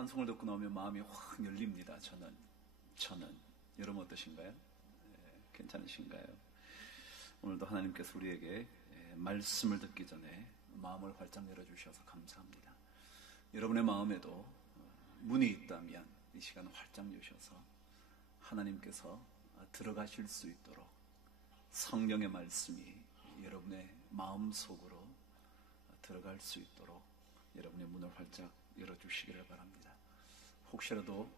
찬송을 듣고 나오면 마음이 확 열립니다. 저는 여러분 어떠신가요? 괜찮으신가요? 오늘도 하나님께서 우리에게 말씀을 듣기 전에 마음을 활짝 열어주셔서 감사합니다. 여러분의 마음에도 문이 있다면 이 시간 활짝 여셔서 하나님께서 들어가실 수 있도록 성령의 말씀이 여러분의 마음 속으로 들어갈 수 있도록 여러분의 문을 활짝 열어주시기를 바랍니다. 혹시라도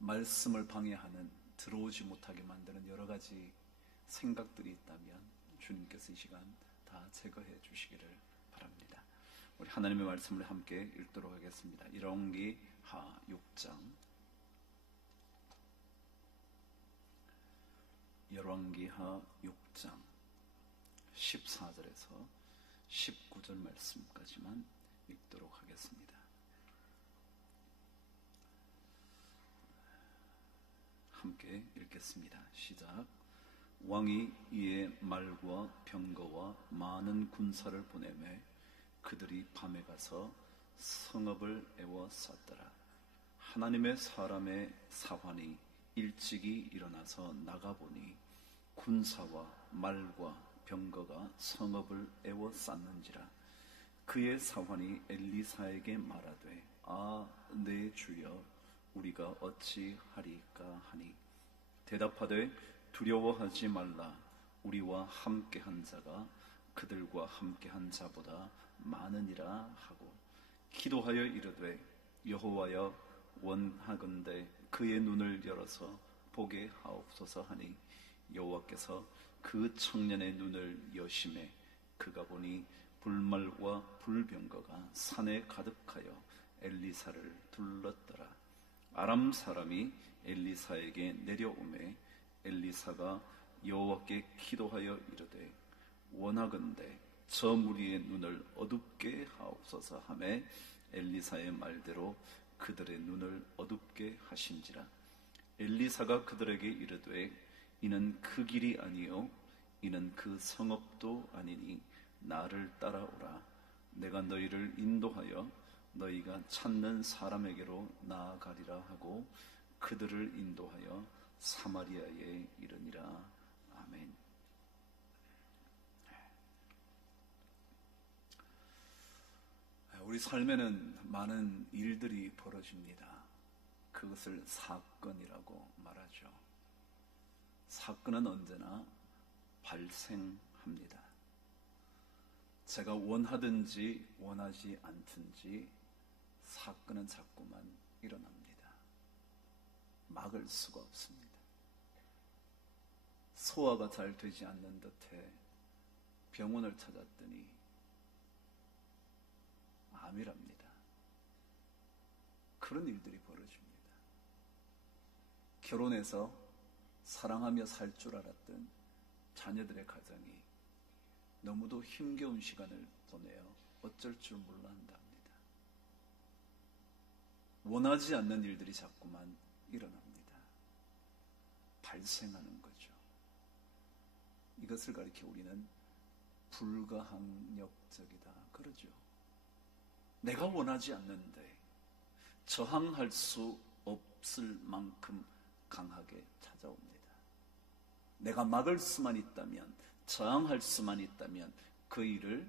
말씀을 방해하는, 들어오지 못하게 만드는 여러 가지 생각들이 있다면 주님께서 이 시간 다 제거해 주시기를 바랍니다. 우리 하나님의 말씀을 함께 읽도록 하겠습니다. 열왕기하 6장, 열왕기하 6장 14절에서 19절 말씀까지만 읽도록 하겠습니다. 함께 읽겠습니다. 시작. 왕이 이에 말과 병거와 많은 군사를 보내매 그들이 밤에 가서 성읍을 에워쌌더라. 하나님의 사람의 사환이 일찍이 일어나서 나가보니 군사와 말과 병거가 성읍을 에워쌌는지라. 그의 사환이 엘리사에게 말하되 내 주여 우리가 어찌하리까 하니 대답하되 두려워하지 말라. 우리와 함께한 자가 그들과 함께한 자보다 많으니라 하고 기도하여 이르되 여호와여 원하건대 그의 눈을 열어서 보게 하옵소서 하니 여호와께서 그 청년의 눈을 여심해 그가 보니 불말과 불병거가 산에 가득하여 엘리사를 둘렀더라. 아람 사람이 엘리사에게 내려오매 엘리사가 여호와께 기도하여 이르되 원하건대 저 무리의 눈을 어둡게 하옵소서 하매 엘리사의 말대로 그들의 눈을 어둡게 하신지라. 엘리사가 그들에게 이르되 이는 그 길이 아니요 이는 그 성읍도 아니니 나를 따라오라. 내가 너희를 인도하여 너희가 찾는 사람에게로 나아가리라 하고 그들을 인도하여 사마리아에 이르니라. 아멘. 우리 삶에는 많은 일들이 벌어집니다. 그것을 사건이라고 말하죠. 사건은 언제나 발생합니다. 제가 원하든지 원하지 않든지 사건은 자꾸만 일어납니다. 막을 수가 없습니다. 소화가 잘 되지 않는 듯해 병원을 찾았더니 암이랍니다. 그런 일들이 벌어집니다. 결혼해서 사랑하며 살 줄 알았던 자녀들의 가정이 너무도 힘겨운 시간을 보내어 어쩔 줄 몰라 한답니다. 원하지 않는 일들이 자꾸만 일어납니다. 발생하는 거죠. 이것을 가리켜 우리는 불가항력적이다 그러죠. 내가 원하지 않는데 저항할 수 없을 만큼 강하게 찾아옵니다. 내가 막을 수만 있다면, 저항할 수만 있다면 그 일을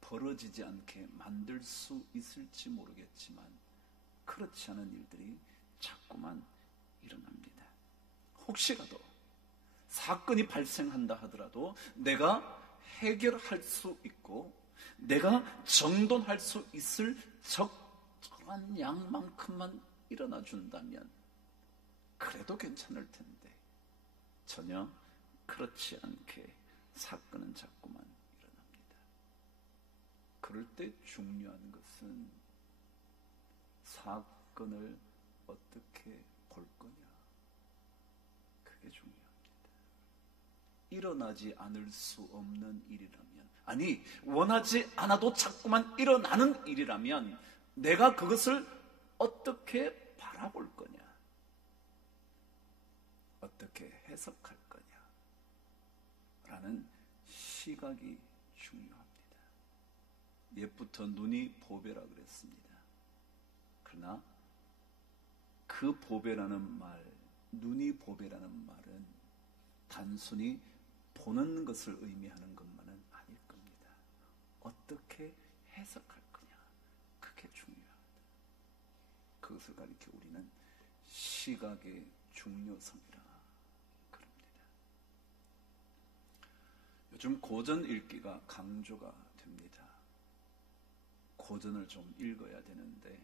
벌어지지 않게 만들 수 있을지 모르겠지만 그렇지 않은 일들이 자꾸만 일어납니다. 혹시라도 사건이 발생한다 하더라도 내가 해결할 수 있고 내가 정돈할 수 있을 적절한 양만큼만 일어나 준다면 그래도 괜찮을 텐데 전혀 그렇지 않게 사건은 자꾸만 일어납니다. 그럴 때 중요한 것은 사건을 어떻게 볼 거냐, 그게 중요합니다. 일어나지 않을 수 없는 일이라면, 아니 원하지 않아도 자꾸만 일어나는 일이라면 내가 그것을 어떻게 바라볼 거냐, 어떻게 해석할 거냐 라는 시각이 중요합니다. 옛부터 눈이 보배라 그랬습니다. 그러나 그 보배라는 말, 눈이 보배라는 말은 단순히 보는 것을 의미하는 것만은 아닐 겁니다. 어떻게 해석할 거냐, 그게 중요하다. 그것을 가리켜 우리는 시각의 중요성이라 그럽니다. 요즘 고전 읽기가 강조가 됩니다. 고전을 좀 읽어야 되는데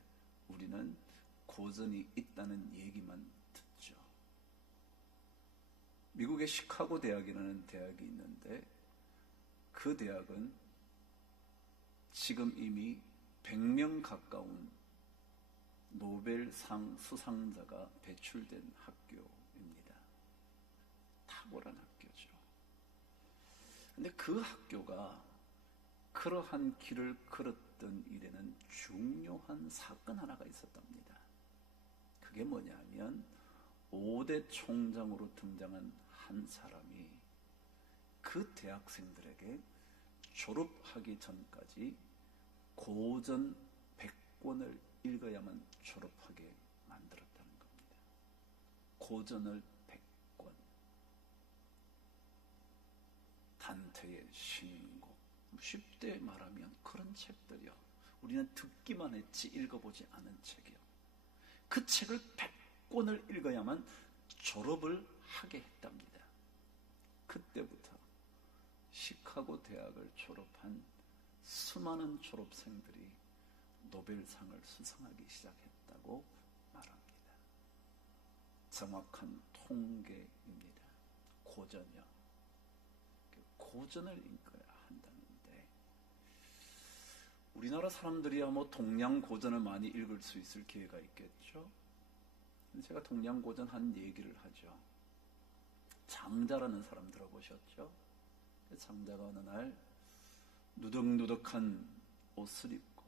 우리는 고전이 있다는 얘기만 듣죠. 미국의 시카고 대학이라는 대학이 있는데 그 대학은 지금 이미 100명 가까운 노벨상 수상자가 배출된 학교입니다. 탁월한 학교죠. 근데 그 학교가 그러한 길을 걸었던 일에는 중요한 사건 하나가 있었답니다. 그게 뭐냐면 5대 총장으로 등장한 한 사람이 그 대학생들에게 졸업하기 전까지 고전 100권을 읽어야만 졸업하게 만들었다는 겁니다. 고전을 100권. 단테의 신곡. 쉽게 말하면 그런 책들이요. 우리는 듣기만 했지 읽어보지 않은 책이요. 그 책을 100권을 읽어야만 졸업을 하게 했답니다. 그때부터 시카고 대학을 졸업한 수많은 졸업생들이 노벨상을 수상하기 시작했다고 말합니다. 정확한 통계입니다. 고전이요. 고전을 읽어야 한다는데 우리나라 사람들이야 뭐 동양 고전을 많이 읽을 수 있을 기회가 있겠죠. 제가 동양 고전 한 얘기를 하죠. 장자라는 사람 들어보셨죠? 장자가 어느 날 누덕누덕한 옷을 입고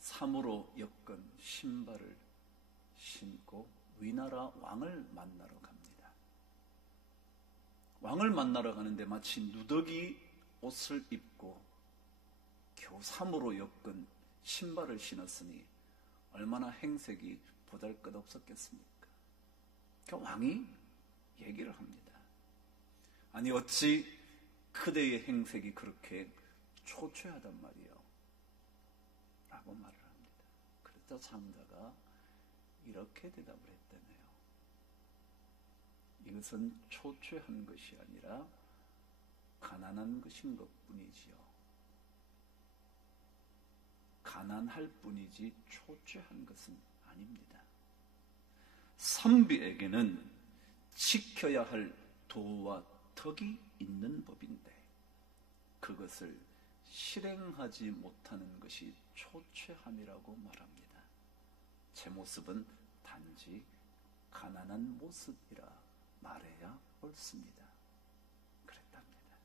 사무로 엮은 신발을 신고 위나라 왕을 만나러 갑니다. 왕을 만나러 가는데 마치 누더기 옷을 입고 교사무로 엮은 신발을 신었으니 얼마나 행색이 보잘것없었겠습니까? 그 왕이 얘기를 합니다. 아니 어찌 그대의 행색이 그렇게 초췌하단 말이요 라고 말을 합니다. 그래서 장자가 이렇게 대답을 했다네요. 이것은 초췌한 것이 아니라 가난한 것인 것뿐이지요. 가난할 뿐이지 초췌한 것은 아닙니다. 선비에게는 지켜야 할 도와 덕이 있는 법인데 그것을 실행하지 못하는 것이 초췌함이라고 말합니다. 제 모습은 단지 가난한 모습이라 말해야 옳습니다. 그랬답니다.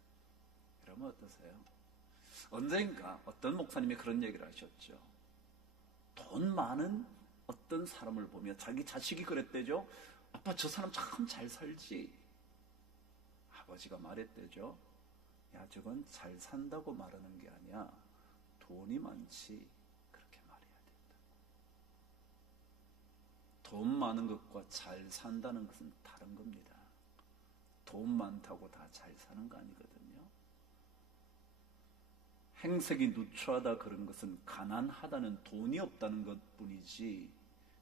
여러분 어떠세요? 언젠가 어떤 목사님이 그런 얘기를 하셨죠. 돈 많은 어떤 사람을 보며 자기 자식이 그랬대죠. 아빠 저 사람 참 잘 살지. 아버지가 말했대죠. 야 저건 잘 산다고 말하는 게 아니야. 돈이 많지. 그렇게 말해야 된다. 돈 많은 것과 잘 산다는 것은 다른 겁니다. 돈 많다고 다 잘 사는 거 아니거든요. 행색이 누추하다 그런 것은 가난하다는 돈이 없다는 것뿐이지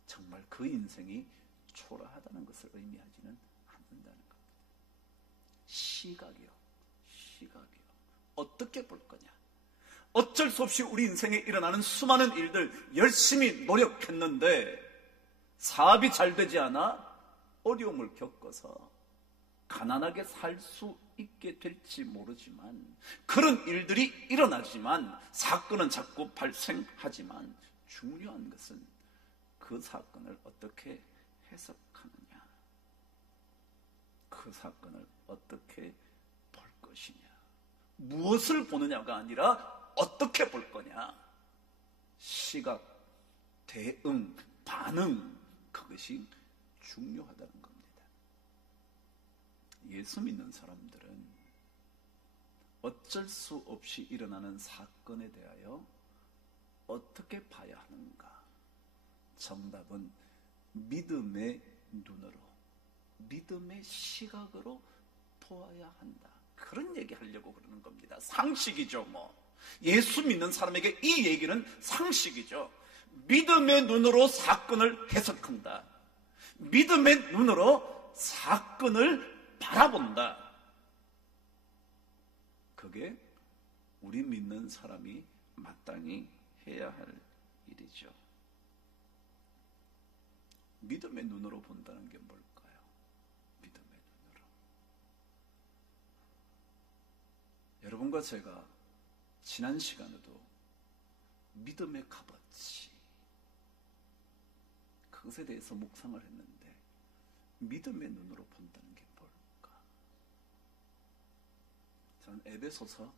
정말 그 인생이 초라하다는 것을 의미하지는 않는다는 겁니다. 시각이요. 어떻게 볼 거냐. 어쩔 수 없이 우리 인생에 일어나는 수많은 일들 열심히 노력했는데 사업이 잘 되지 않아 어려움을 겪어서 가난하게 살 수 있게 될지 모르지만 그런 일들이 일어나지만 사건은 자꾸 발생하지만 중요한 것은 그 사건을 어떻게 해석하느냐, 그 사건을 어떻게 볼 것이냐, 무엇을 보느냐가 아니라 어떻게 볼 거냐. 시각, 대응, 반응, 그것이 중요하다는 겁니다. 예수 믿는 사람들은 어쩔 수 없이 일어나는 사건에 대하여 어떻게 봐야 하는가? 정답은 믿음의 눈으로, 믿음의 시각으로 보아야 한다. 그런 얘기 하려고 그러는 겁니다. 상식이죠. 예수 믿는 사람에게 이 얘기는 상식이죠. 믿음의 눈으로 사건을 해석한다. 믿음의 눈으로 사건을 바라본다. 그게 우리 믿는 사람이 마땅히 해야 할 일이죠. 믿음의 눈으로 본다는 게 뭘까요? 믿음의 눈으로. 여러분과 제가 지난 시간에도 믿음의 값어치, 그것에 대해서 묵상을 했는데, 믿음의 눈으로 본다는 게 뭘까? 저는 에베소서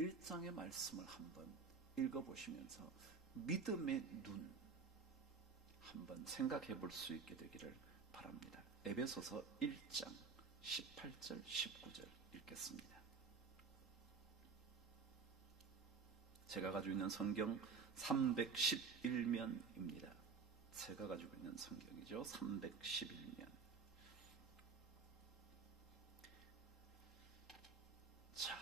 1장의 말씀을 한번 읽어보시면서 믿음의 눈 한번 생각해 볼 수 있게 되기를 바랍니다. 에베소서 1장 18절 19절 읽겠습니다. 제가 가지고 있는 성경 311면입니다. 제가 가지고 있는 성경이죠. 311면. 자,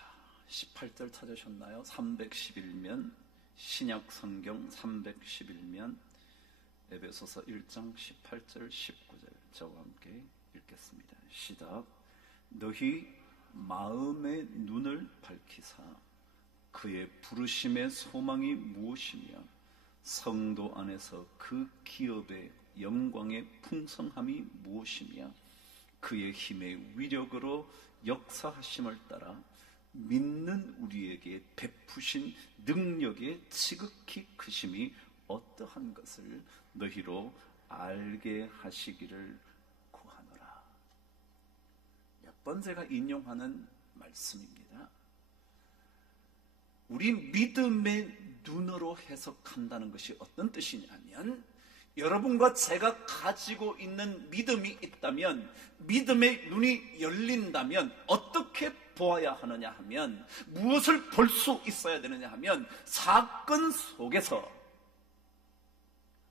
18절 찾으셨나요? 311면, 신약 성경 311면, 에베소서 1장 18절 19절 저와 함께 읽겠습니다. 시작. 너희 마음의 눈을 밝히사 그의 부르심의 소망이 무엇이며 성도 안에서 그 기업의 영광의 풍성함이 무엇이며 그의 힘의 위력으로 역사하심을 따라 믿는 우리에게 베푸신 능력의 지극히 크심이 어떠한 것을 너희로 알게 하시기를 구하노라. 몇 번 제가 인용하는 말씀입니다. 우리 믿음의 눈으로 해석한다는 것이 어떤 뜻이냐면, 여러분과 제가 가지고 있는 믿음이 있다면, 믿음의 눈이 열린다면 어떻게 보아야 하느냐 하면, 무엇을 볼 수 있어야 되느냐 하면, 사건 속에서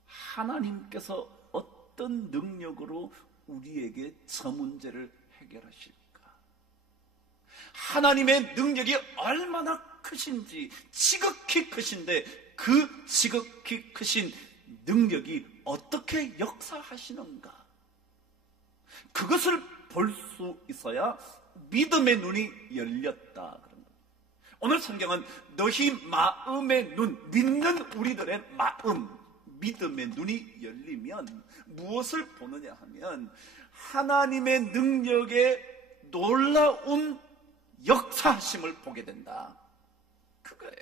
하나님께서 어떤 능력으로 우리에게 저 문제를 해결하실까? 하나님의 능력이 얼마나 크신지, 지극히 크신데 그 지극히 크신 능력이 어떻게 역사하시는가? 그것을 볼 수 있어야 믿음의 눈이 열렸다 그런 겁니다. 오늘 성경은 너희 마음의 눈, 믿는 우리들의 마음, 믿음의 눈이 열리면 무엇을 보느냐 하면 하나님의 능력의 놀라운 역사하심을 보게 된다. 그거예요.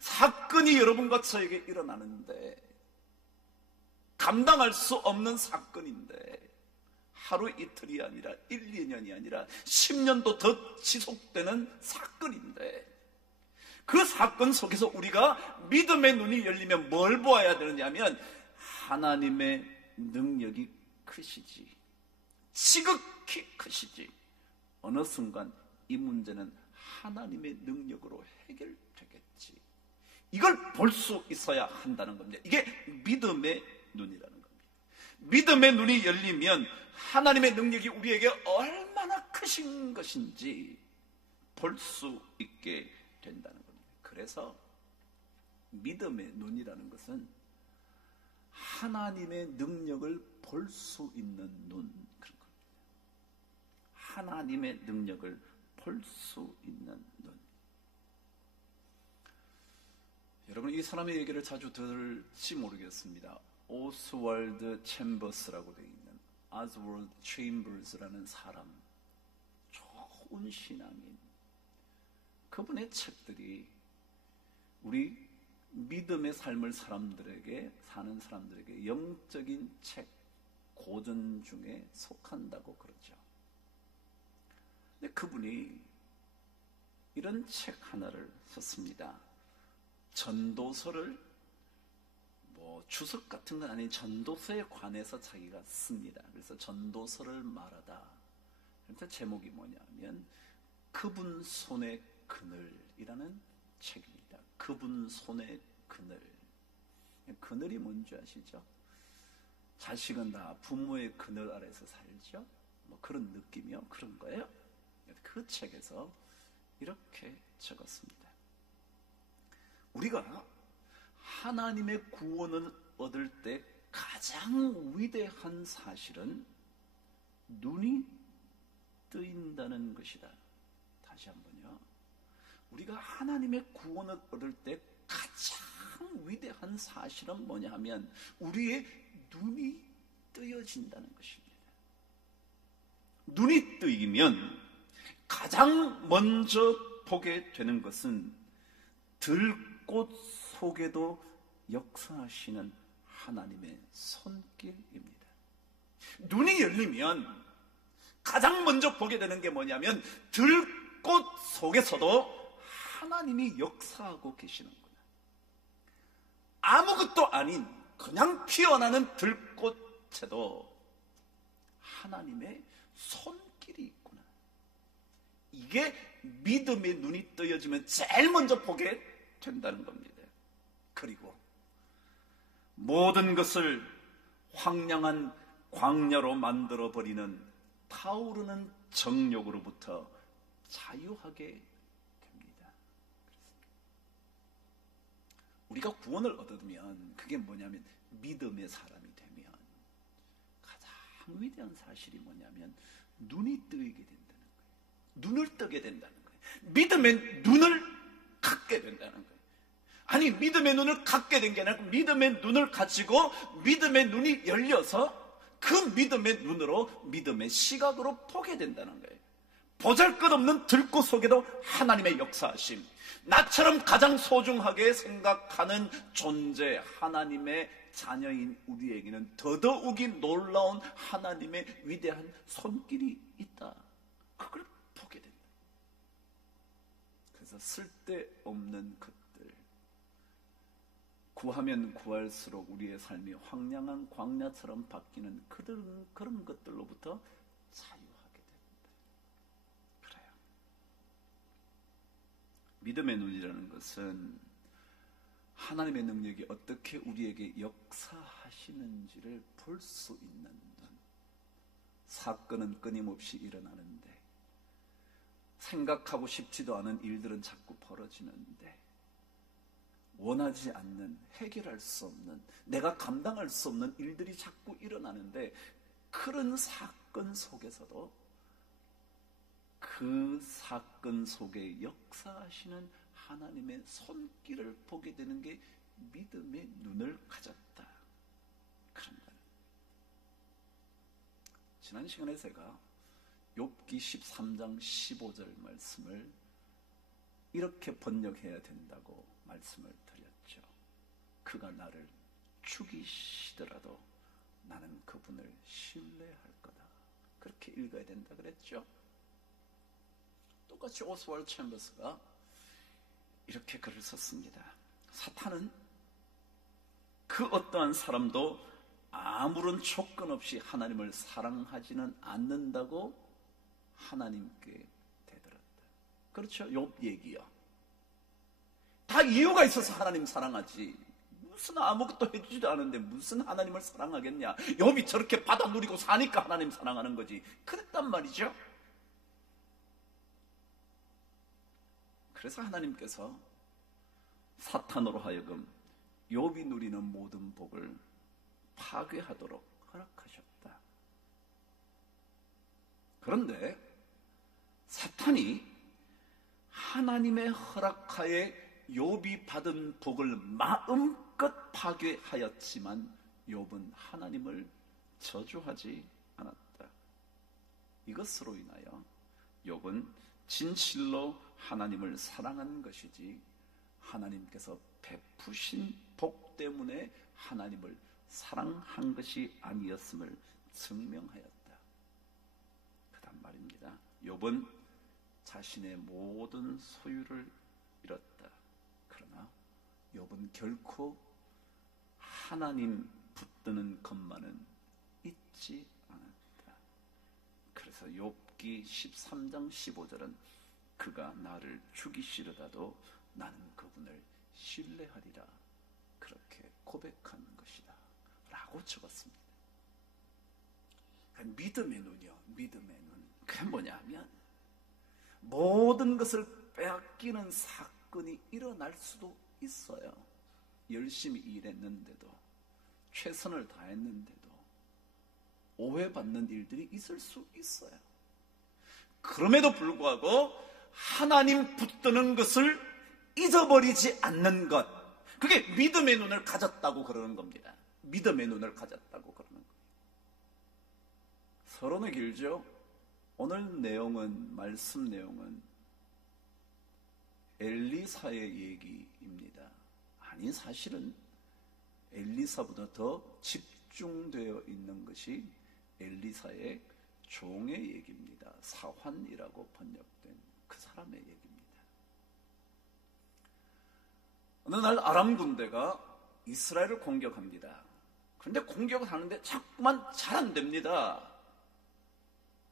사건이 여러분과 저에게 일어나는데, 감당할 수 없는 사건인데, 하루 이틀이 아니라 1, 2년이 아니라 10년도 더 지속되는 사건인데, 그 사건 속에서 우리가 믿음의 눈이 열리면 뭘 보아야 되느냐면 하나님의 능력이 크시지, 지극히 크시지. 어느 순간 이 문제는 하나님의 능력으로 해결되겠지. 이걸 볼 수 있어야 한다는 겁니다. 이게 믿음의 눈이라는 겁니다. 믿음의 눈이 열리면 하나님의 능력이 우리에게 얼마나 크신 것인지 볼 수 있게 된다는 겁니다. 그래서 믿음의 눈이라는 것은 하나님의 능력을 볼 수 있는 눈, 그런 겁니다. 하나님의 능력을 볼 수 있는 눈. 여러분, 이 사람의 얘기를 자주 들을지 모르겠습니다. 오스월드 챔버스라고 되어 있는 오스월드 챔버스라는 사람, 좋은 신앙인. 그분의 책들이 우리 믿음의 삶을 사는 사람들에게 영적인 책, 고전 중에 속한다고 그러죠. 근데 그분이 이런 책 하나를 썼습니다. 전도서를 주석 같은 건 아닌 전도서에 관해서 자기가 씁니다. 그래서 전도서를 말하다. 그래서 제목이 뭐냐면 그분 손의 그늘이라는 책입니다. 그분 손의 그늘. 그늘이 뭔지 아시죠? 자식은 다 부모의 그늘 아래서 살죠. 뭐 그런 느낌이요. 그런 거예요. 그 책에서 이렇게 적었습니다. 우리가 하나님의 구원을 얻을 때 가장 위대한 사실은 눈이 뜨인다는 것이다. 다시 한번요. 우리가 하나님의 구원을 얻을 때 가장 위대한 사실은 뭐냐 하면 우리의 눈이 뜨여진다는 것입니다. 눈이 뜨이면 가장 먼저 보게 되는 것은 들꽃 속에도 역사하시는 하나님의 손길입니다. 눈이 열리면 가장 먼저 보게 되는 게 뭐냐면 들꽃 속에서도 하나님이 역사하고 계시는구나. 아무것도 아닌 그냥 피어나는 들꽃에도 하나님의 손길이 있구나. 이게 믿음의 눈이 뜨여지면 제일 먼저 보게 된다는 겁니다. 그리고 모든 것을 황량한 광야로 만들어버리는 타오르는 정욕으로부터 자유하게 됩니다. 우리가 구원을 얻으면 그게 뭐냐면 믿음의 사람이 되면 가장 위대한 사실이 뭐냐면 눈이 뜨이게 된다는 거예요. 눈을 뜨게 된다는 거예요. 믿음의 눈을 갖게 된다는 거예요. 아니, 믿음의 눈을 갖게 된 게 아니라 믿음의 눈을 가지고 믿음의 눈이 열려서 그 믿음의 눈으로 믿음의 시각으로 보게 된다는 거예요. 보잘것없는 들꽃 속에도 하나님의 역사하심, 나처럼 가장 소중하게 생각하는 존재 하나님의 자녀인 우리에게는 더더욱이 놀라운 하나님의 위대한 손길이 있다. 그걸 보게 된다. 그래서 쓸데없는 것들, 구하면 구할수록 우리의 삶이 황량한 광야처럼 바뀌는 그런 것들로부터 자유하게 됩니다. 그래요. 믿음의 눈이라는 것은 하나님의 능력이 어떻게 우리에게 역사하시는지를 볼 수 있는 눈. 사건은 끊임없이 일어나는데 생각하고 싶지도 않은 일들은 자꾸 벌어지는데 원하지 않는, 해결할 수 없는, 내가 감당할 수 없는 일들이 자꾸 일어나는데 그런 사건 속에서도 그 사건 속에 역사하시는 하나님의 손길을 보게 되는 게 믿음의 눈을 가졌다. 그런 거예요. 지난 시간에 제가 욥기 13장 15절 말씀을 이렇게 번역해야 된다고 말씀을 드렸죠. 그가 나를 죽이시더라도 나는 그분을 신뢰할 거다. 그렇게 읽어야 된다 그랬죠. 똑같이 오스왈드 챔버스가 이렇게 글을 썼습니다. 사탄은 그 어떠한 사람도 아무런 조건 없이 하나님을 사랑하지는 않는다고 하나님께 대들었다. 그렇죠? 욥 얘기요. 다 이유가 있어서 하나님 사랑하지. 무슨 아무것도 해주지도 않은데 무슨 하나님을 사랑하겠냐. 욥이 저렇게 받아 누리고 사니까 하나님 사랑하는 거지. 그랬단 말이죠. 그래서 하나님께서 사탄으로 하여금 욥이 누리는 모든 복을 파괴하도록 허락하셨다. 그런데 사탄이 하나님의 허락하에 욥이 받은 복을 마음껏 파괴하였지만 욥은 하나님을 저주하지 않았다. 이것으로 인하여 욥은 진실로 하나님을 사랑한 것이지 하나님께서 베푸신 복 때문에 하나님을 사랑한 것이 아니었음을 증명하였다. 그다음 말입니다. 욥은 자신의 모든 소유를 잃었다. 그러나 욥은 결코 하나님 붙드는 것만은 잊지 않았다. 그래서 욥기 13장 15절은 그가 나를 죽이시려다도 나는 그분을 신뢰하리라 그렇게 고백한 것이다 라고 적었습니다. 믿음의 눈이요. 믿음의 눈. 그게 뭐냐면 모든 것을 빼앗기는 사건이 일어날 수도 있어요. 열심히 일했는데도, 최선을 다했는데도 오해받는 일들이 있을 수 있어요. 그럼에도 불구하고 하나님 붙드는 것을 잊어버리지 않는 것, 그게 믿음의 눈을 가졌다고 그러는 겁니다. 믿음의 눈을 가졌다고 그러는 거예요. 서론이 길죠? 오늘 내용은, 말씀 내용은 엘리사의 얘기입니다. 아니, 사실은 엘리사보다 더 집중되어 있는 것이 엘리사의 종의 얘기입니다. 사환이라고 번역된 그 사람의 얘기입니다. 어느 날 아람 군대가 이스라엘을 공격합니다. 그런데 공격을 하는데 자꾸만 잘 안 됩니다.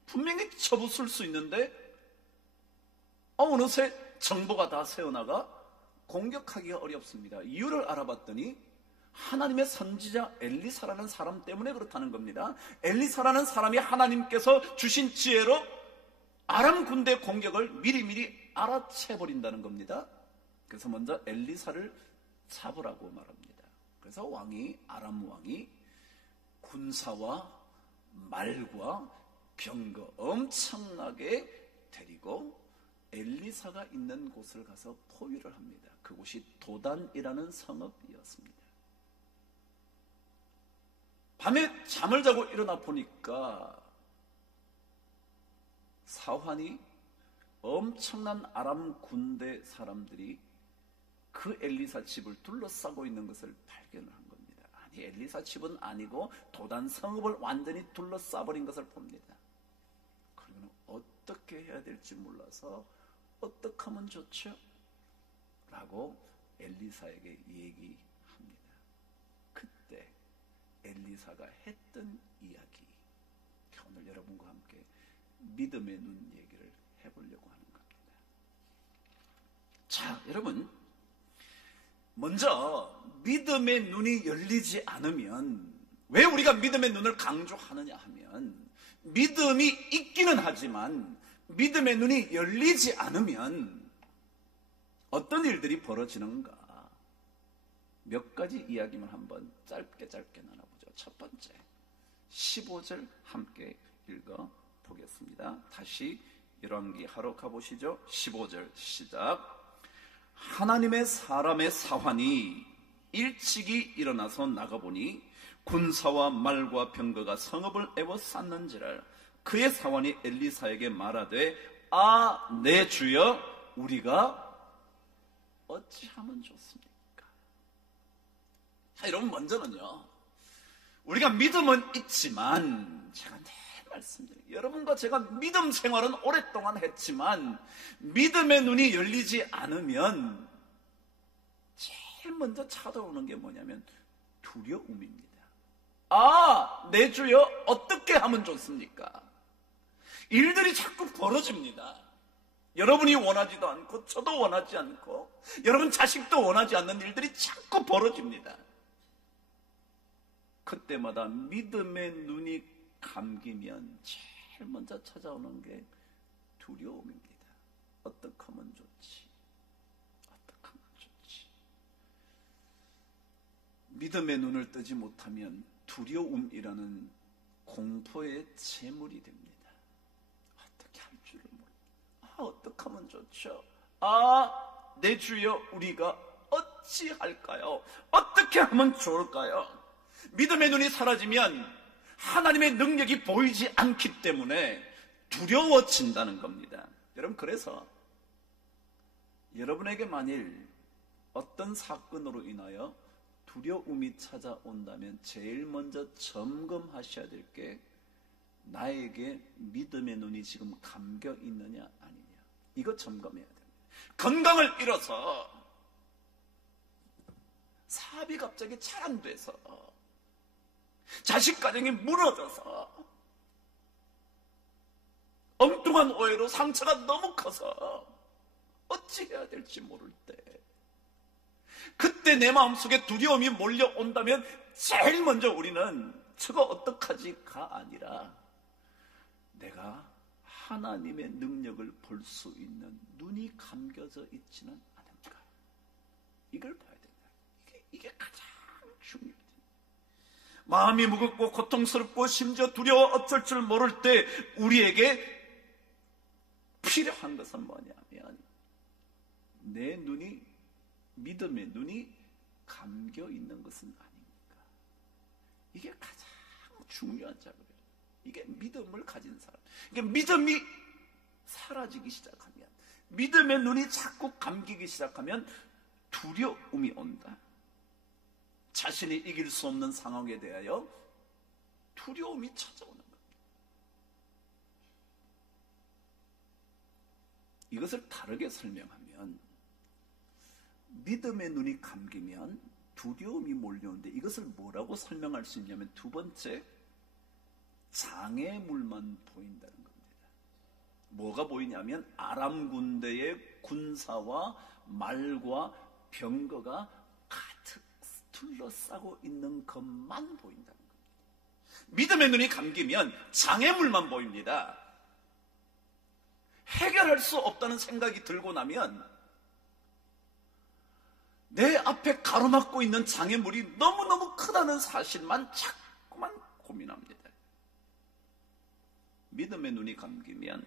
분명히 쳐부술 수 있는데 어느새 정보가 다 새어나가 공격하기가 어렵습니다. 이유를 알아봤더니 하나님의 선지자 엘리사라는 사람 때문에 그렇다는 겁니다. 엘리사라는 사람이 하나님께서 주신 지혜로 아람 군대 공격을 미리미리 알아채버린다는 겁니다. 그래서 먼저 엘리사를 잡으라고 말합니다. 그래서 아람 왕이 군사와 말과 병거 엄청나게 데리고 엘리사가 있는 곳을 가서 포위를 합니다. 그곳이 도단이라는 성읍이었습니다. 밤에 잠을 자고 일어나 보니까 사환이 엄청난 아람 군대 사람들이 그 엘리사 집을 둘러싸고 있는 것을 발견을 한 겁니다. 아니, 엘리사 집은 아니고 도단 성읍을 완전히 둘러싸버린 것을 봅니다. 그러면 어떻게 해야 될지 몰라서 어떻게 하면 좋죠? 라고 엘리사에게 얘기합니다. 그때 엘리사가 했던 이야기, 오늘 여러분과 함께 믿음의 눈 얘기를 해보려고 하는 겁니다. 자, 여러분, 먼저 믿음의 눈이 열리지 않으면, 왜 우리가 믿음의 눈을 강조하느냐 하면, 믿음이 있기는 하지만 믿음의 눈이 열리지 않으면 어떤 일들이 벌어지는가, 몇 가지 이야기만 한번 짧게 나눠보죠. 첫 번째, 15절 함께 읽어보겠습니다. 다시 열왕기 하러 가보시죠. 15절 시작. 하나님의 사람의 사환이 일찍이 일어나서 나가보니 군사와 말과 병거가 성읍을 에워쌌는지라. 그의 사환이 엘리사에게 말하되, 아, 내 주여, 우리가 어찌하면 좋습니까? 자, 여러분, 먼저는요, 우리가 믿음은 있지만, 제가 늘 말씀드려요. 여러분과 제가 믿음 생활은 오랫동안 했지만 믿음의 눈이 열리지 않으면 제일 먼저 찾아오는 게 뭐냐면 두려움입니다. 아, 내 주여, 어떻게 하면 좋습니까? 일들이 자꾸 벌어집니다. 여러분이 원하지도 않고 저도 원하지 않고 여러분 자식도 원하지 않는 일들이 자꾸 벌어집니다. 그때마다 믿음의 눈이 감기면 제일 먼저 찾아오는 게 두려움입니다. 어떻게 하면 좋지? 어떻게 하면 좋지? 믿음의 눈을 뜨지 못하면 두려움이라는 공포의 제물이 됩니다. 어떻게 할 줄을 몰라. 아, 어떻게 하면 좋죠? 아, 내 주여, 우리가 어찌 할까요? 어떻게 하면 좋을까요? 믿음의 눈이 사라지면 하나님의 능력이 보이지 않기 때문에 두려워진다는 겁니다. 여러분, 그래서 여러분에게 만일 어떤 사건으로 인하여 두려움이 찾아온다면 제일 먼저 점검하셔야 될 게 나에게 믿음의 눈이 지금 감겨 있느냐 아니냐, 이거 점검해야 됩니다. 건강을 잃어서 사업이 갑자기 잘 안 돼서 자식 가정이 무너져서 엉뚱한 오해로 상처가 너무 커서 어찌 해야 될지 모를 때, 그때 내 마음속에 두려움이 몰려온다면 제일 먼저 우리는 저거 어떡하지가 아니라 내가 하나님의 능력을 볼 수 있는 눈이 감겨져 있지는 않은가? 이걸 봐야 된다. 이게 가장 중요해요. 마음이 무겁고 고통스럽고 심지어 두려워 어쩔 줄 모를 때 우리에게 필요한 것은 뭐냐면 내 눈이, 믿음의 눈이 감겨 있는 것은 아닙니까? 이게 가장 중요한 작업이에요. 이게 믿음을 가진 사람. 이게 믿음이 사라지기 시작하면, 믿음의 눈이 자꾸 감기기 시작하면 두려움이 온다. 자신이 이길 수 없는 상황에 대하여 두려움이 찾아오는 겁니다. 이것을 다르게 설명하면, 믿음의 눈이 감기면 두려움이 몰려오는데, 이것을 뭐라고 설명할 수 있냐면, 두 번째, 장애물만 보인다는 겁니다. 뭐가 보이냐면 아람 군대의 군사와 말과 병거가 가득 둘러싸고 있는 것만 보인다는 겁니다. 믿음의 눈이 감기면 장애물만 보입니다. 해결할 수 없다는 생각이 들고 나면 내 앞에 가로막고 있는 장애물이 너무너무 크다는 사실만 자꾸만 고민합니다. 믿음의 눈이 감기면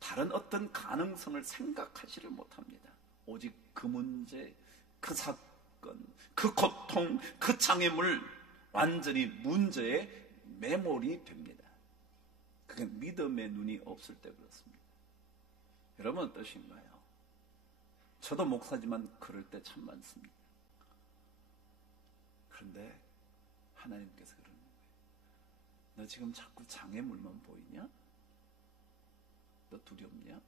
다른 어떤 가능성을 생각하지를 못합니다. 오직 그 문제, 그 사건, 그 고통, 그 장애물, 완전히 문제에 매몰이 됩니다. 그게 믿음의 눈이 없을 때 그렇습니다. 여러분 어떠신가요? 저도 목사지만 그럴 때 참 많습니다. 그런데 하나님께서 그러는 거예요. 너 지금 자꾸 장애물만 보이냐? 너 두렵냐?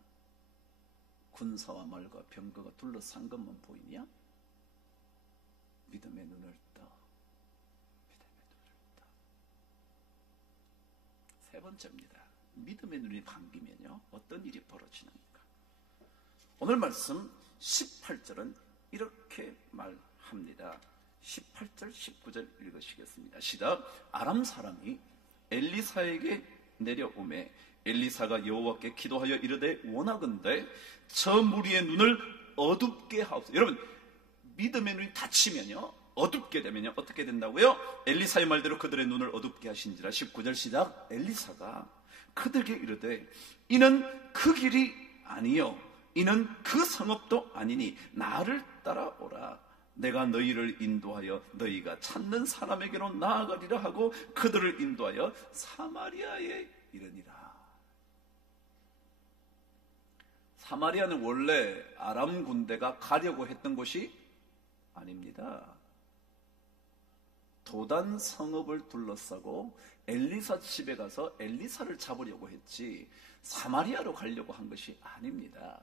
군사와 말과 병거가 둘러싼 것만 보이냐? 믿음의 눈을 떠. 믿음의 눈을 떠. 세 번째입니다. 믿음의 눈이 감기면요, 어떤 일이 벌어지는가? 오늘 말씀 18절은 이렇게 말합니다. 18절, 19절 읽으시겠습니다. 시작. 아람 사람이 엘리사에게 내려오매 엘리사가 여호와께 기도하여 이르되 원하건대 저 무리의 눈을 어둡게 하옵소서. 여러분, 믿음의 눈이 닫히면요, 어둡게 되면요, 어떻게 된다고요? 엘리사의 말대로 그들의 눈을 어둡게 하신지라. 19절 시작. 엘리사가 그들에게 이르되 이는 그 길이 아니요 이는 그 성읍도 아니니 나를 따라오라. 내가 너희를 인도하여 너희가 찾는 사람에게로 나아가리라 하고 그들을 인도하여 사마리아에 이르니라. 사마리아는 원래 아람 군대가 가려고 했던 곳이 아닙니다. 도단 성읍을 둘러싸고 엘리사 집에 가서 엘리사를 잡으려고 했지 사마리아로 가려고 한 것이 아닙니다.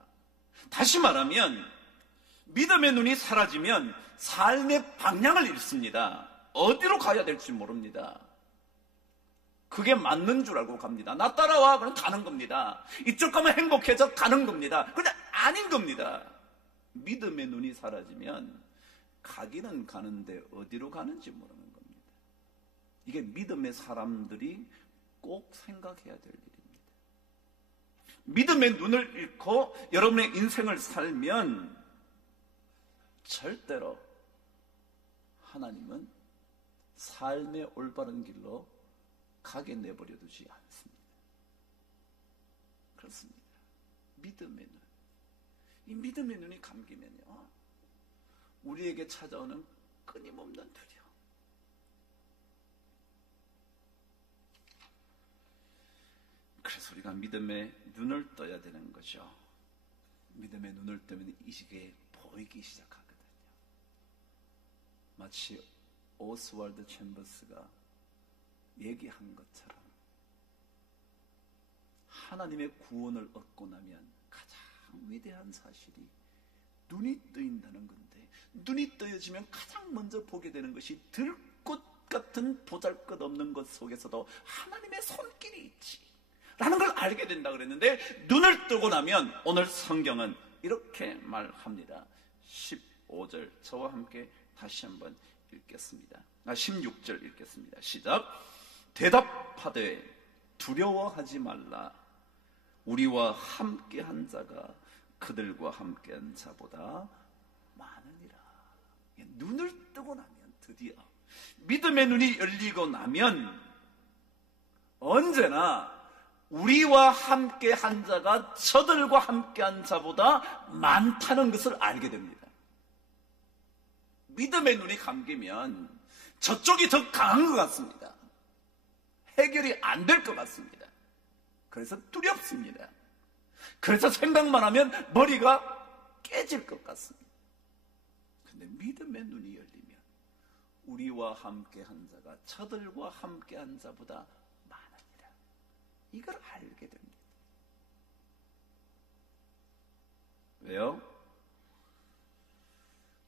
다시 말하면 믿음의 눈이 사라지면 삶의 방향을 잃습니다. 어디로 가야 될지 모릅니다. 그게 맞는 줄 알고 갑니다. 나 따라와, 그럼 가는 겁니다. 이쪽 가면 행복해져, 가는 겁니다. 근데 아닌 겁니다. 믿음의 눈이 사라지면 가기는 가는데 어디로 가는지 모르는 겁니다. 이게 믿음의 사람들이 꼭 생각해야 될 일입니다. 믿음의 눈을 잃고 여러분의 인생을 살면 절대로 하나님은 삶의 올바른 길로 가게 내버려 두지 않습니다. 그렇습니다. 믿음의 눈. 이 믿음의 눈이 감기면요, 우리에게 찾아오는 끊임없는 두려움. 그래서 우리가 믿음의 눈을 떠야 되는 거죠. 믿음의 눈을 뜨면 이게 보이기 시작하거든요. 마치 오스왈드 챔버스가 얘기한 것처럼 하나님의 구원을 얻고 나면 가장 위대한 사실이 눈이 뜨인다는 건데, 눈이 뜨여지면 가장 먼저 보게 되는 것이 들꽃 같은 보잘것없는 것 속에서도 하나님의 손길이 있지 라는 걸 알게 된다 그랬는데, 눈을 뜨고 나면 오늘 성경은 이렇게 말합니다. 15절 저와 함께 다시 한번 읽겠습니다. 16절 읽겠습니다. 시작. 대답하되 두려워하지 말라. 우리와 함께한 자가 그들과 함께한 자보다 많으니라. 눈을 뜨고 나면, 드디어 믿음의 눈이 열리고 나면 언제나 우리와 함께한 자가 저들과 함께한 자보다 많다는 것을 알게 됩니다. 믿음의 눈이 감기면 저쪽이 더 강한 것 같습니다. 해결이 안 될 것 같습니다. 그래서 두렵습니다. 그래서 생각만 하면 머리가 깨질 것 같습니다. 그런데 믿음의 눈이 열리면 우리와 함께한 자가 저들과 함께한 자보다 많으니라. 이걸 알게 됩니다. 왜요?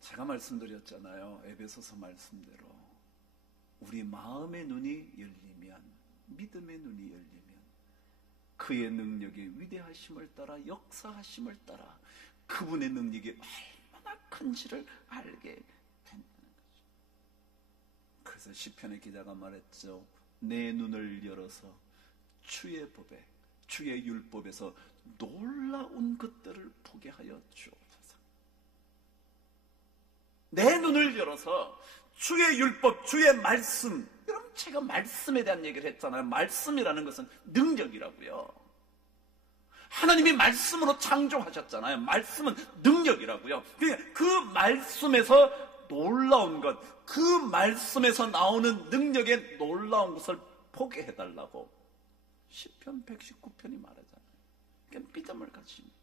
제가 말씀드렸잖아요. 에베소서 말씀대로 우리 마음의 눈이 열리면, 믿음의 눈이 열리면 그의 능력의 위대하심을 따라, 역사하심을 따라 그분의 능력이 얼마나 큰지를 알게 된다는 거죠. 그래서 시편의 기자가 말했죠. 내 눈을 열어서 주의 법에, 주의 율법에서 놀라운 것들을 보게 하여 주옵소서. 내 눈을 열어서 주의 율법, 주의 말씀. 여러분, 제가 말씀에 대한 얘기를 했잖아요. 말씀이라는 것은 능력이라고요. 하나님이 말씀으로 창조하셨잖아요. 말씀은 능력이라고요. 그 말씀에서 놀라운 것, 그 말씀에서 나오는 능력의 놀라운 것을 보게 해달라고 시편 119편이 말하잖아요. 그러니까 믿음을 가집니다.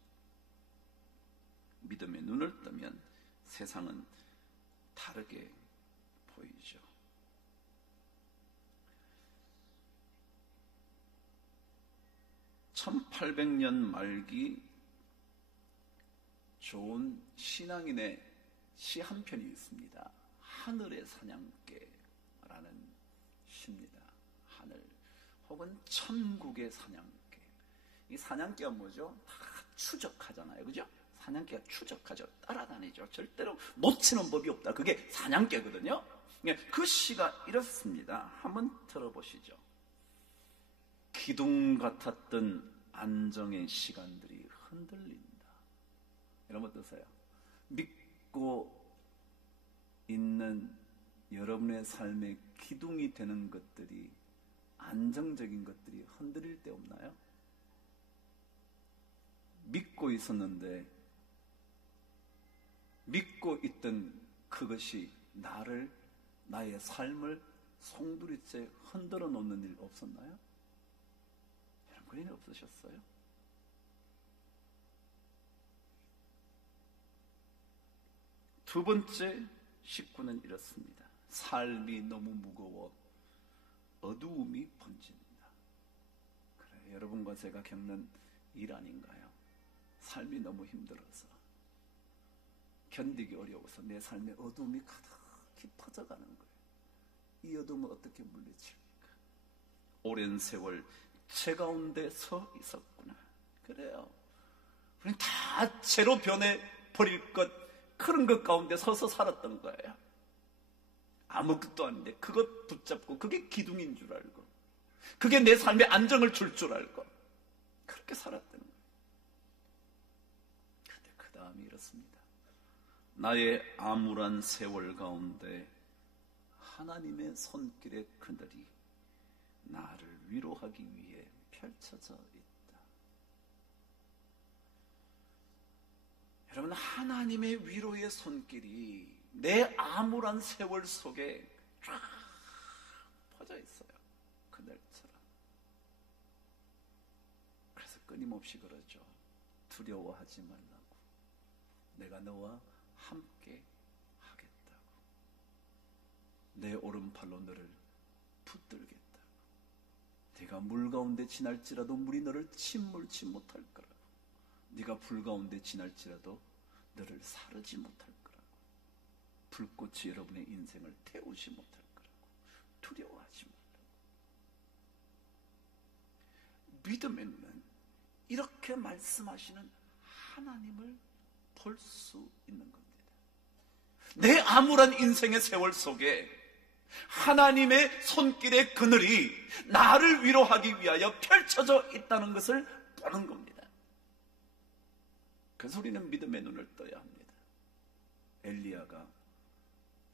믿음의 눈을 뜨면 세상은 다르게 보이죠. (1800년) 말기 좋은 신앙인의 시 한 편이 있습니다. 하늘의 사냥개라는 시입니다. 하늘 혹은 천국의 사냥개. 이 사냥개가 뭐죠? 다 추적하잖아요. 그죠? 사냥개가 추적하죠. 따라다니죠. 절대로 놓치는 법이 없다. 그게 사냥개거든요. 그 시가 이렇습니다. 한번 들어보시죠. 기둥 같았던 안정의 시간들이 흔들린다. 여러분 어떠세요? 믿고 있는 여러분의 삶의 기둥이 되는 것들이, 안정적인 것들이 흔들릴 때 없나요? 믿고 있었는데, 믿고 있던 그것이 나의 삶을 송두리째 흔들어 놓는 일 없었나요? 여러분, 그런 일 없으셨어요? 두 번째 식구는 이렇습니다. 삶이 너무 무거워 어두움이 번진다. 그래, 여러분과 제가 겪는 일 아닌가요? 삶이 너무 힘들어서, 견디기 어려워서 내 삶에 어두움이 가득히 퍼져가는 거예요. 이 어두움을 어떻게 물리칩니까? 오랜 세월 죄 가운데 서 있었구나. 그래요. 우리는 다 죄로 변해버릴 것, 그런 것 가운데 서서 살았던 거예요. 아무것도 아닌데 그것 붙잡고 그게 기둥인 줄 알고, 그게 내 삶에 안정을 줄 줄 알고 그렇게 살았던 거예요. 그런데 그 다음이 이렇습니다. 나의 암울한 세월 가운데 하나님의 손길의 그늘이 나를 위로하기 위해 펼쳐져 있다. 여러분, 하나님의 위로의 손길이 내 암울한 세월 속에 쫙 퍼져 있어요. 그늘처럼. 그래서 끊임없이 그러죠. 두려워하지 말라고. 내가 너와 함께 하겠다고. 내 오른팔로 너를 붙들겠다고. 네가 물 가운데 지날지라도 물이 너를 침몰치 못할 거라고. 네가 불 가운데 지날지라도 너를 사르지 못할 거라고. 불꽃이 여러분의 인생을 태우지 못할 거라고. 두려워하지 말라고. 믿음의 눈은 이렇게 말씀하시는 하나님을 볼 수 있는 겁니다. 내 암울한 인생의 세월 속에 하나님의 손길의 그늘이 나를 위로하기 위하여 펼쳐져 있다는 것을 보는 겁니다. 그래서 우리는 믿음의 눈을 떠야 합니다. 엘리야가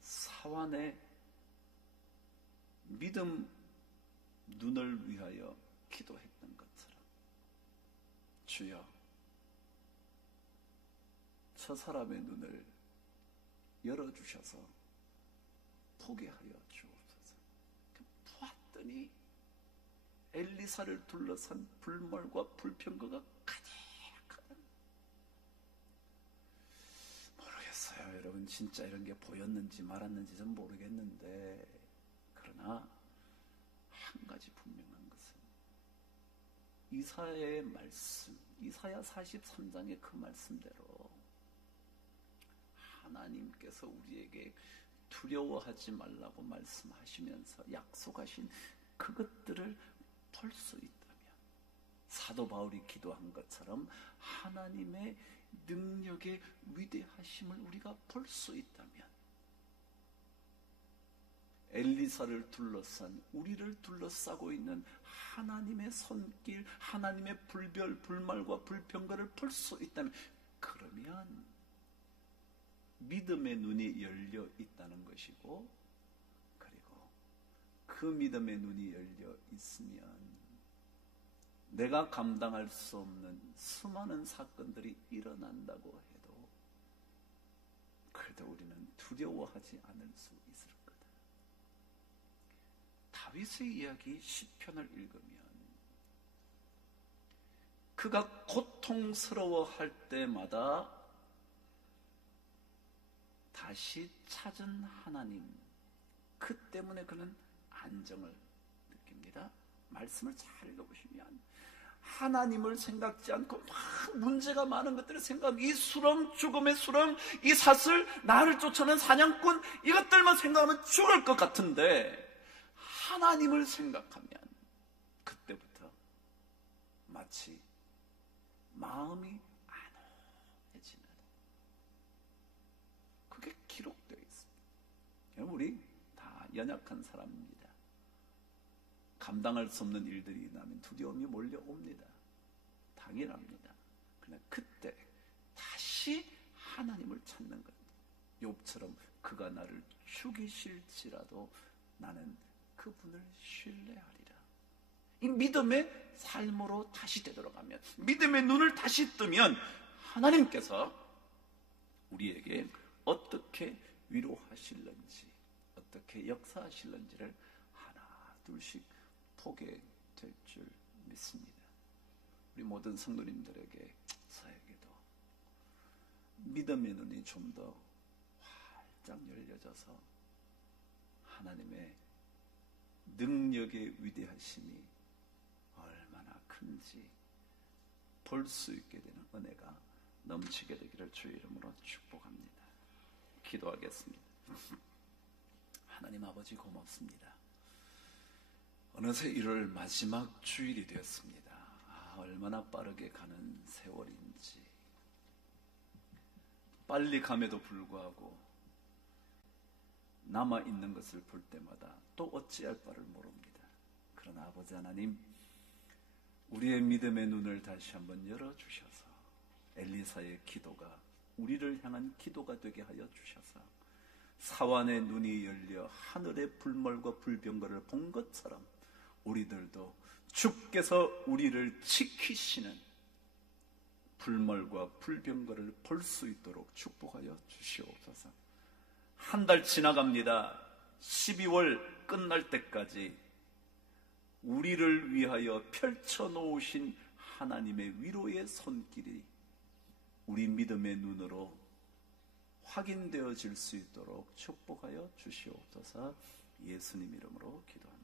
사환의 믿음 눈을 위하여 기도했던 것처럼, 주여 저 사람의 눈을 열어주셔서 보게 하여 주옵소서. 보았더니 엘리사를 둘러싼 불말과 불평거가 가득하다. 모르겠어요. 여러분 진짜 이런 게 보였는지 말았는지 는 모르겠는데, 그러나 한 가지 분명한 것은 이사야의 말씀, 이사야 43장의 그 말씀대로 하나님께서 우리에게 두려워하지 말라고 말씀하시면서 약속하신 그것들을 볼 수 있다면, 사도 바울이 기도한 것처럼 하나님의 능력의 위대하심을 우리가 볼 수 있다면, 엘리사를 둘러싼, 우리를 둘러싸고 있는 하나님의 손길, 하나님의 불별, 불말과 불평거를 볼 수 있다면, 그러면 믿음의 눈이 열려 있다는 것이고, 그리고 그 믿음의 눈이 열려 있으면 내가 감당할 수 없는 수많은 사건들이 일어난다고 해도 그래도 우리는 두려워하지 않을 수 있을 거다. 다윗의 이야기 시편을 읽으면 그가 고통스러워할 때마다 다시 찾은 하나님, 그 때문에 그는 안정을 느낍니다. 말씀을 잘 읽어보시면 하나님을 생각지 않고 막 문제가 많은 것들을 생각하면, 이 수렁, 죽음의 수렁, 이 사슬, 나를 쫓아오는 사냥꾼, 이것들만 생각하면 죽을 것 같은데, 하나님을 생각하면 그때부터 마치 마음이 안온해지는, 그게 기록되어 있습니다. 우리 다 연약한 사람입니다. 감당할 수 없는 일들이 나면 두려움이 몰려옵니다. 당연합니다. 그러나 그때 다시 하나님을 찾는 것, 욥처럼 그가 나를 죽이실지라도 나는 그분을 신뢰하리라. 이 믿음의 삶으로 다시 되돌아가면, 믿음의 눈을 다시 뜨면 하나님께서 우리에게 어떻게 위로하실는지, 어떻게 역사하실는지를 하나 둘씩 보게 될 줄 믿습니다. 우리 모든 성도님들에게, 저에게도 믿음의 눈이 좀 더 활짝 열려져서 하나님의 능력의 위대하심이 얼마나 큰지 볼 수 있게 되는 은혜가 넘치게 되기를 주의 이름으로 축복합니다. 기도하겠습니다. 하나님 아버지, 고맙습니다. 어느새 1월 마지막 주일이 되었습니다. 얼마나 빠르게 가는 세월인지, 빨리 감에도 불구하고 남아있는 것을 볼 때마다 또 어찌할 바를 모릅니다. 그러나 아버지 하나님, 우리의 믿음의 눈을 다시 한번 열어주셔서 엘리사의 기도가 우리를 향한 기도가 되게 하여 주셔서 사환의 눈이 열려 하늘의 불mol과 불병거를 본 것처럼 우리들도 주께서 우리를 지키시는 불mol과 불병거를 볼 수 있도록 축복하여 주시옵소서. 한 달 지나갑니다. 12월 끝날 때까지 우리를 위하여 펼쳐놓으신 하나님의 위로의 손길이 우리 믿음의 눈으로 확인되어질 수 있도록 축복하여 주시옵소서. 예수님 이름으로 기도합니다.